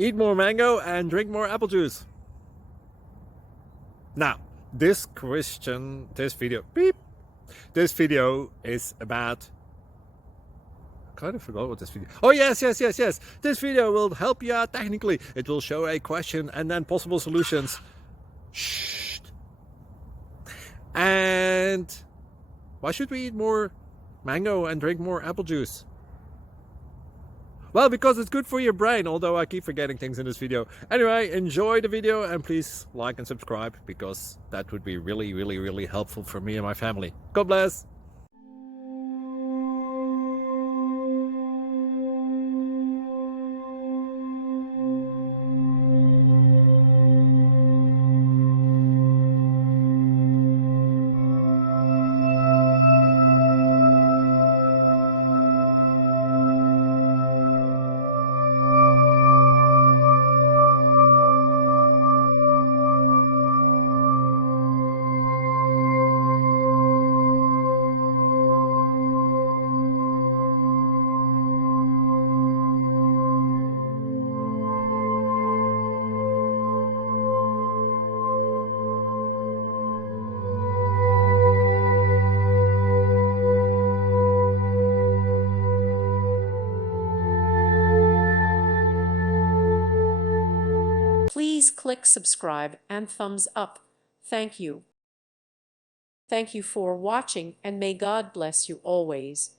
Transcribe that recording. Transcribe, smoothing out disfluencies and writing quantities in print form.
Eat more mango and drink more apple juice. Now, this video is about, I kind of forgot what this video. Oh, yes. This video will help you out technically. It will show a question and then possible solutions. Shh. And why should we eat more mango and drink more apple juice? Well, because it's good for your brain, although I keep forgetting things in this video. Anyway, enjoy the video and please like and subscribe, because that would be really helpful for me and my family. God bless! Please click subscribe and thumbs up. Thank you. Thank you for watching, and may God bless you always.